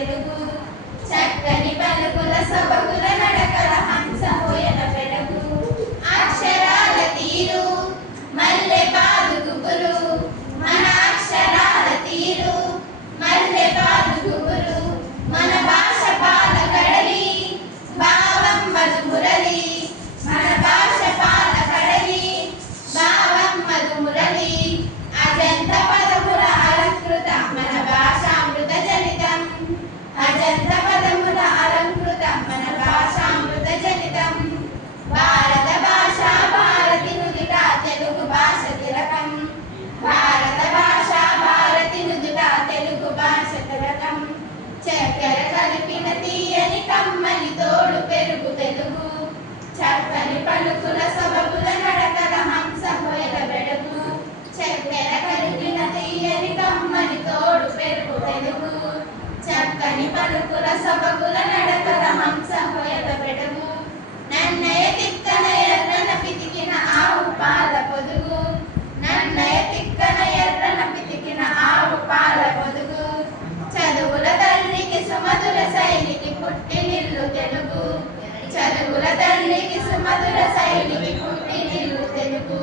తెలుగు చక్కని పలుకుల సొబగుల నడకల హంస హోయల వెలుగు అక్షరాల తీరు మల్లె పాదుగుబులు మన అక్షరాల తీరు మల్లె పాదుగుబులు మన భాష పాల కడలి భావం మధుమురళి మన భాష పాల కడలి భావం మధుమురళి అజంత పదముల అలంకృత మన భాషామృత జనితం అజంత పదముల అలంకృత మన భాషామృత జనితం భారత భాష భారతి నుదుట తెలుగు భాష తిలకం భారత భాష భారతి నుదుట తెలుగు భాష తిలకం చక్కెర కలిపిన తీయని కమ్మని తోడు పెరుగు తెలుగు చక్కని పలుకుల సొబగుల నడకల హంస హోయల వెలుగు చక్కెర కలిపిన తీయని కమ్మని తోడు పెరుగు తెలుగు చక్కని పలుకుల సొబగుల నడకల హంస హోయల వెలుగు నన్నయ తిక్కన ఎర్రన పితికిన ఆవు పాల పొదుగు నన్నయ తిక్కన ఎర్రన పితికిన ఆవు పాల పొదుగు చదువుల తల్లికి సుమధుర శైలికి పుట్టినిల్లు తెలుగు చదువుల తల్లికి సుమధుర శైలికి పుట్టినిల్లు తెలుగు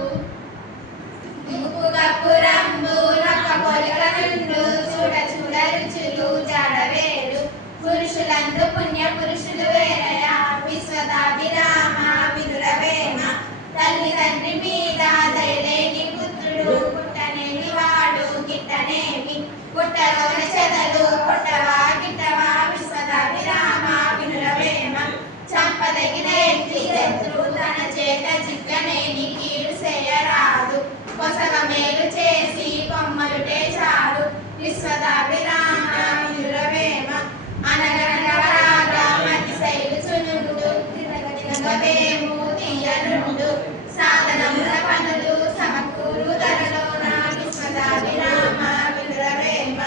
ముక్కుగప్పు రంగు నక్క పొలిక నుండు చూడ చూడ రుచులు జాడవేడు పురుషులందు పుణ్య పురుషులు వేరయ విశ్వదాభిరామ వినురవేమ తల్లి తండ్రి మీద దయలేని పుత్రుడు పుట్టనేని వాడు గిట్టనేమి పుట్టలోన చెదలు పుట్టవా గిట్టవా విశ్వదాభిరామ వినురవేమ చంపదగిన ఎట్టి శత్రు తన చేత చిక్కనేని కీడు చేయరాదు కొసగ మేలు చేసి కొమ్మలుటే చాలు విశ్వదాభిరామ వినురవేమ అనగనగవరాగా మతి శైలు చునుడు తినగవేము తీయనుండు సాధనముల పనులు సమకూరు ధరలోన విశ్వదాభిరామ వినురవేమ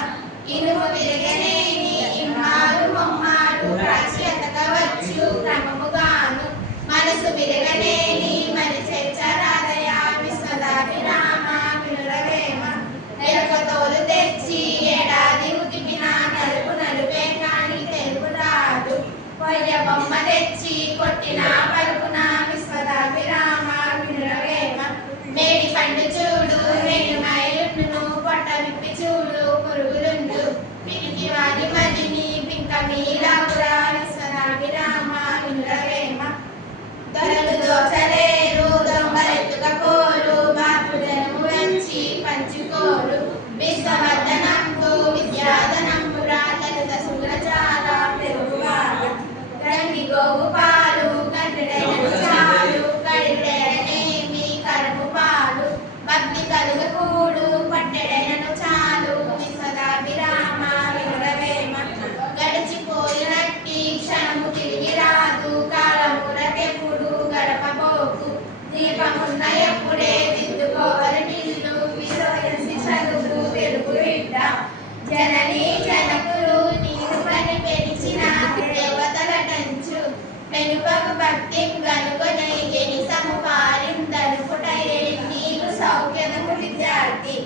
ఇనుము విరగనేని ఇమ్మారు మొమ్మారు ప్రాచ్యతకవచ్చు క్రమముగాను మనసు విరగనేని మరి చర్చరాదయ విశ్వదాభిరామ వినురవేమ నెలక తోలు తెచ్చి ఏడాది ఉతికిన నలుపు నలుపే కాని తెలుగు రాదు కొయ్య బొమ్మ తెచ్చి కొట్టిన పలుకున విశ్వదాభిరామ వినురవేమ మేడి పండు చూడు రెండు మైలును పొట్ట విప్పి చూడు పురుగులుండు పిరికి వాడి మదిని పింక మీలాగురా విశ్వదాభిరామ వినురవేమ దొరలు దోచలేరు దొంగలెత్తుక పోరు బాపులను వంచి పంచుకోరు విశ్వవర్ధనంబు విద్యాధనంబురా లలిత సురచాల తెలుగువాడ రంగి గోవు పాలు గంటెడైనను చాలు కడిడేనేమి కడుపు పాలు భక్తి కలుగ కూడు పట్టెడైనను చాలు విశ్వదాభిరామ వినురవేమ గడిచిపోయినట్టి క్షణము తిరిగి రాదు కాలమురకెప్పుడు గడపబోకు దీపమున్న ఎప్పుడే దిద్దుకోవరు నిల్లు విశ్వసి చదువు తెలుగు బిడ్డ జననీ జనకులు నీరు పని పెంచిన దేవతల టంచు వెనుకకు భక్తి గనుకొని గెలిసము పారిందనుకుటయే నీకు సౌఖ్యము విద్యార్థి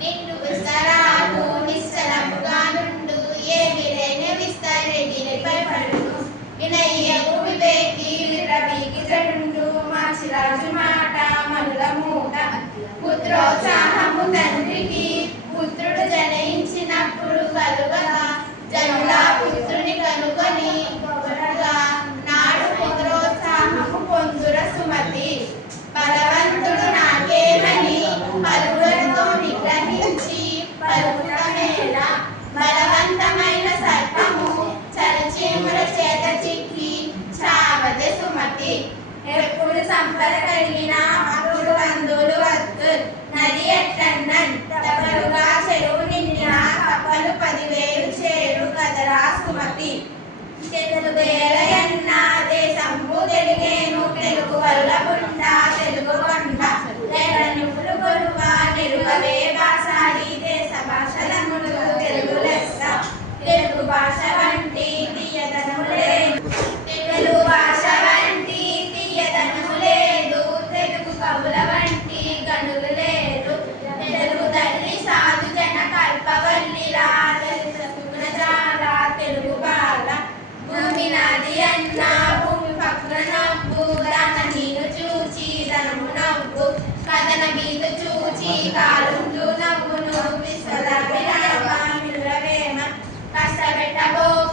నిన్ను విస్తరాలు నిశ్చలముగా నుండు ఏమి లేని విస్తరిపై పడును వినయ్యకు వివేకి విరవికి జడుండు మాచిరాజు మాట మనుల మూట పుత్రోత్సాహము తండ్రికి పుత్రుడు జనయించినప్పుడు కలుగగా జనుల పుత్రుని కనుకొని పొగడగా నాడు పుత్రోత్సాహము పొందుర సుమతి బలవంతుడు నాకేమని పలువురితో నిగ్రహించి పలుకుటమేళ బలవంతమైన సర్పము చరచీముల చేత చిక్కి చావదే సుమతి ఎప్పుడు సంపద కలిగిన అప్పుడు వందులు వద్దు నది ఎట్టన్నన్ తపరుగా చెరువు నిండిన కప్పలు 10,000 చేరు కదరా సుమతి తెలుగేలయన్న దేశంబు తెలుగేను తెలుగు వల్ల గుండ తెలుగు కొండ లేడనుకులు గొరువ నిరుగవే భాషాడి దేశ భాషలములు తెలుగు లెస్స తెలుగు భాష వంటి తీయదనము లేదు తెలుగు భాష వంటి తీయదనము లేదు తెలుగు కవుల వంటి గనులు లేదు తెలుగు తల్లి సాధు జన కల్పవల్లిలా తెలుగు నభో